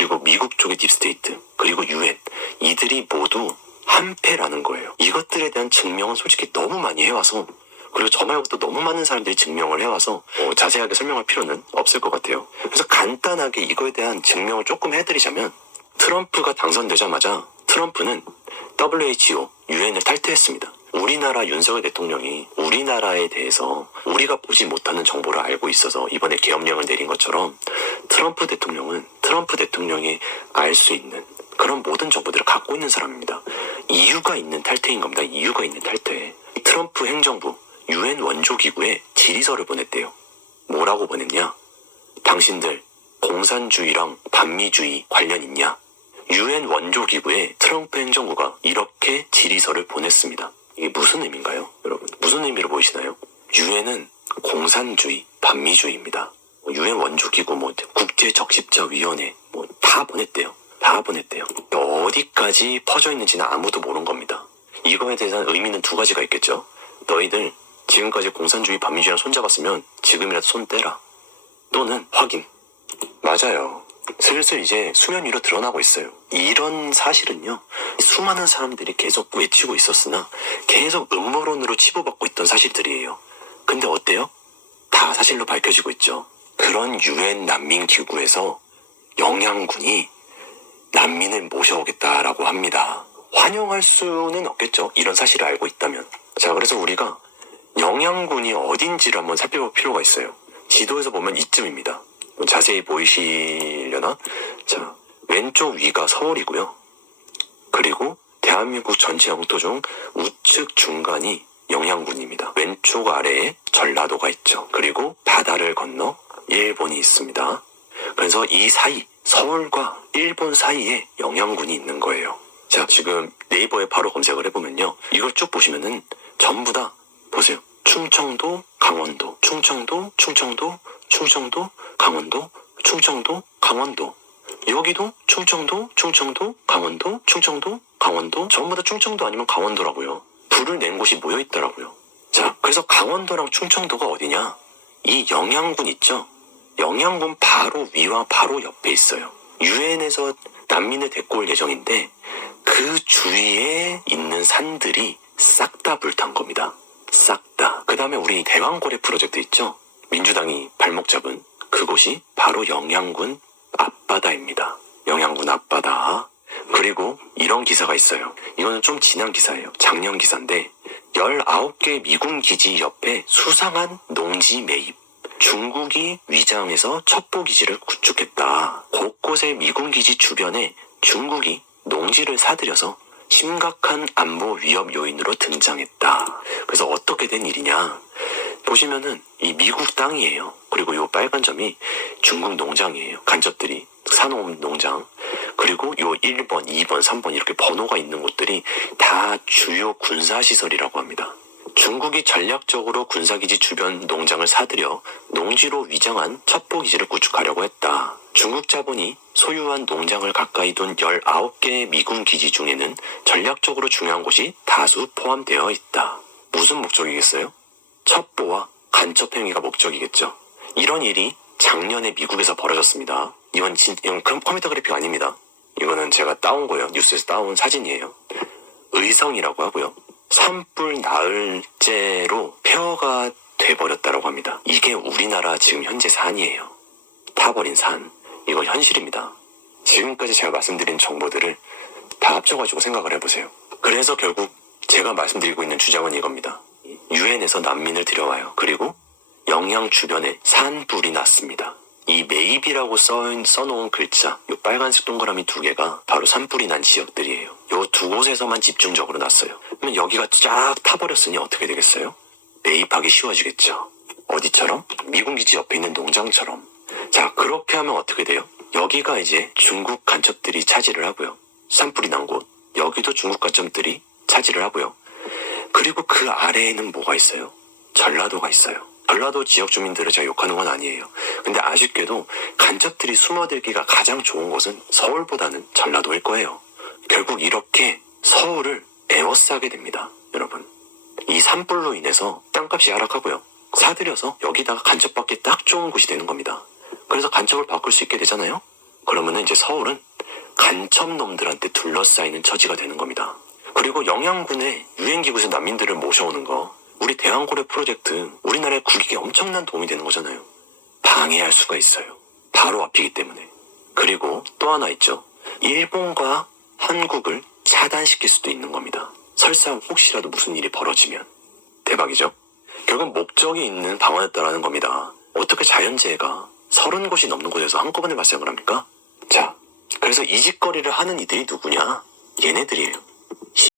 그리고 미국 쪽의 딥스테이트, 그리고 UN, 이들이 모두 한패라는 거예요. 이것들에 대한 증명은 솔직히 너무 많이 해와서, 그리고 저 말고도 너무 많은 사람들이 증명을 해와서 자세하게 설명할 필요는 없을 것 같아요. 그래서 간단하게 이거에 대한 증명을 조금 해드리자면, 트럼프가 당선되자마자 트럼프는 WHO, UN을 탈퇴했습니다. 우리나라 윤석열 대통령이 우리나라에 대해서 우리가 보지 못하는 정보를 알고 있어서 이번에 계엄령을 내린 것처럼 트럼프 대통령은 트럼프 대통령이 알 수 있는 그런 모든 정보들을 갖고 있는 사람입니다. 이유가 있는 탈퇴인 겁니다. 이유가 있는 탈퇴. 트럼프 행정부 UN 원조기구에 질의서를 보냈대요. 뭐라고 보냈냐? 당신들 공산주의랑 반미주의 관련 있냐? UN 원조기구에 트럼프 행정부가 이렇게 질의서를 보냈습니다. 이게 무슨 의미인가요? 여러분, 무슨 의미로 보이시나요? UN은 공산주의, 반미주의입니다. UN 원조기구, 국제적십자위원회, 다 보냈대요. 다 보냈대요. 어디까지 퍼져 있는지는 아무도 모르는 겁니다. 이거에 대한 의미는 두 가지가 있겠죠. 너희들 지금까지 공산주의, 반미주의랑 손잡았으면 지금이라도 손 떼라. 또는 확인. 맞아요. 슬슬 이제 수면 위로 드러나고 있어요. 이런 사실은요, 수많은 사람들이 계속 외치고 있었으나 계속 음모론으로 치부받고 있던 사실들이에요. 근데 어때요? 다 사실로 밝혀지고 있죠. 그런 UN 난민기구에서 영양군이 난민을 모셔오겠다라고 합니다. 환영할 수는 없겠죠. 이런 사실을 알고 있다면. 자, 그래서 우리가 영양군이 어딘지를 한번 살펴볼 필요가 있어요. 지도에서 보면 이쯤입니다. 자세히 보이시려나? 자, 왼쪽 위가 서울이고요. 그리고 대한민국 전체 영토 중 우측 중간이 영양군입니다. 왼쪽 아래에 전라도가 있죠. 그리고 바다를 건너 일본이 있습니다. 그래서 이 사이, 서울과 일본 사이에 영양군이 있는 거예요. 자, 지금 네이버에 바로 검색을 해보면요, 이걸 쭉 보시면은 전부 다 보세요. 충청도, 강원도, 충청도, 강원도, 충청도, 강원도. 여기도 충청도, 강원도, 강원도. 전부 다 충청도 아니면 강원도라고요. 불을 낸 곳이 모여있더라고요. 자, 그래서 강원도랑 충청도가 어디냐? 이 영양군 있죠? 영양군 바로 위와 바로 옆에 있어요. UN에서 난민을 데리고 올 예정인데 그 주위에 있는 산들이 싹 다 불탄 겁니다. 싹 다. 그 다음에 우리 대왕고래 프로젝트 있죠? 민주당이 발목 잡은 그곳이 바로 영양군 앞바다입니다. 영양군 앞바다. 그리고 이런 기사가 있어요. 이거는 좀 지난 기사예요. 작년 기사인데 19개 미군 기지 옆에 수상한 농지 매입. 중국이 위장해서 첩보기지를 구축했다. 곳곳의 미군 기지 주변에 중국이 농지를 사들여서 심각한 안보 위협 요인으로 등장했다. 그래서 어떻게 된 일이냐? 보시면은 이 미국 땅이에요. 그리고 요 빨간 점이 중국 농장이에요. 간첩들이 사놓은 농장. 그리고 요 1번, 2번, 3번 이렇게 번호가 있는 곳들이 다 주요 군사시설이라고 합니다. 중국이 전략적으로 군사기지 주변 농장을 사들여 농지로 위장한 첩보기지를 구축하려고 했다. 중국 자본이 소유한 농장을 가까이 둔 19개의 미군 기지 중에는 전략적으로 중요한 곳이 다수 포함되어 있다. 무슨 목적이겠어요? 첩보와 간첩 행위가 목적이겠죠. 이런 일이 작년에 미국에서 벌어졌습니다. 이건 컴퓨터 그래픽 아닙니다. 이거는 제가 따온 거예요. 뉴스에서 따온 사진이에요. 의성이라고 하고요. 산불 나흘째로 폐허가 돼버렸다고 합니다. 이게 우리나라 지금 현재 산이에요. 타버린 산. 이거 현실입니다. 지금까지 제가 말씀드린 정보들을 다 합쳐가지고 생각을 해보세요. 그래서 결국 제가 말씀드리고 있는 주장은 이겁니다. UN에서 난민을 들여와요. 그리고 영양 주변에 산불이 났습니다. 이 매입이라고 써놓은 글자, 요 빨간색 동그라미 두 개가 바로 산불이 난 지역들이에요. 요 두 곳에서만 집중적으로 났어요. 그러면 여기가 쫙 타버렸으니 어떻게 되겠어요? 매입하기 쉬워지겠죠. 어디처럼? 미군기지 옆에 있는 농장처럼. 자, 그렇게 하면 어떻게 돼요? 여기가 이제 중국 간첩들이 차지를 하고요. 산불이 난 곳, 여기도 중국 간첩들이 차지를 하고요. 그리고 그 아래에는 뭐가 있어요? 전라도가 있어요. 전라도 지역 주민들을 제가 욕하는 건 아니에요. 근데 아쉽게도 간첩들이 숨어들기가 가장 좋은 곳은 서울보다는 전라도일 거예요. 결국 이렇게 서울을 에워싸게 됩니다. 여러분, 이 산불로 인해서 땅값이 하락하고요. 사들여서 여기다가 간첩받기 딱 좋은 곳이 되는 겁니다. 그래서 간첩을 바꿀 수 있게 되잖아요. 그러면은 이제 서울은 간첩놈들한테 둘러싸이는 처지가 되는 겁니다. 그리고 영양군에 유엔기구에서 난민들을 모셔오는 거, 우리 대왕고래 프로젝트, 우리나라의 국익에 엄청난 도움이 되는 거잖아요. 방해할 수가 있어요. 바로 앞이기 때문에. 그리고 또 하나 있죠. 일본과 한국을 차단시킬 수도 있는 겁니다. 설사 혹시라도 무슨 일이 벌어지면. 대박이죠? 결국 목적이 있는 방어였다라는 겁니다. 어떻게 자연재해가 30곳이 넘는 곳에서 한꺼번에 발생을 합니까? 자, 그래서 이 짓거리를 하는 이들이 누구냐? 얘네들이에요.